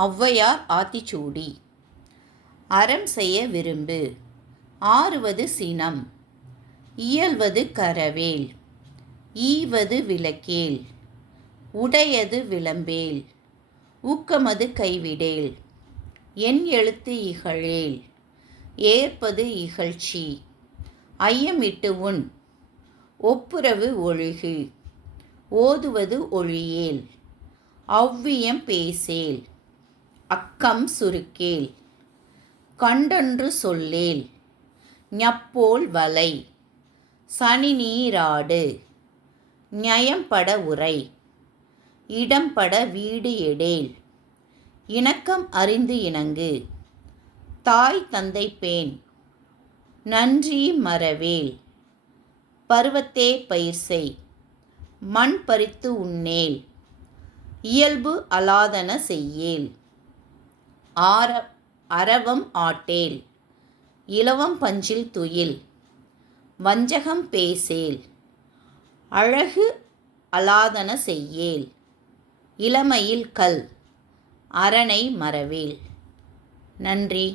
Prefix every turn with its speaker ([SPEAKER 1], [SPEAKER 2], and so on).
[SPEAKER 1] ஒளவையார் ஆத்திச்சூடி அறம் செய்ய விரும்பு ஆறுவது சினம் இயல்வது கரவேல் ஈவது விளக்கேல் உடையது விளம்பேல் ஊக்கமது கைவிடேல் என் எழுத்து இகழேல் ஏற்பது இகழ்ச்சி ஐயமிட்டு உண் ஒப்புரவு ஒழுகு ஓதுவது ஒழியேல் அவ்வியம் பேசேல் அக்கம் சுருக்கேல் கண்டன்று சொல்லேல் ஞப்போல் வலை சனி நீராடு நியம்பட உரை இடம்பட வீடு எடேல் இணக்கம் அறிந்து இணங்கு தாய் தந்தை பேன் நன்றி மரவேல் பருவத்தே பயிர் செய் மண் பறித்து உண்ணேல் இயல்பு அலாதன செய்யேல் ஆர அரவம் ஆட்டேல் இளவம் பஞ்சில் துயில் வஞ்சகம் பேசேல் அழகு அலாதன செய்யேல் இளமையில் கல் அரணை மறவேல் நன்றி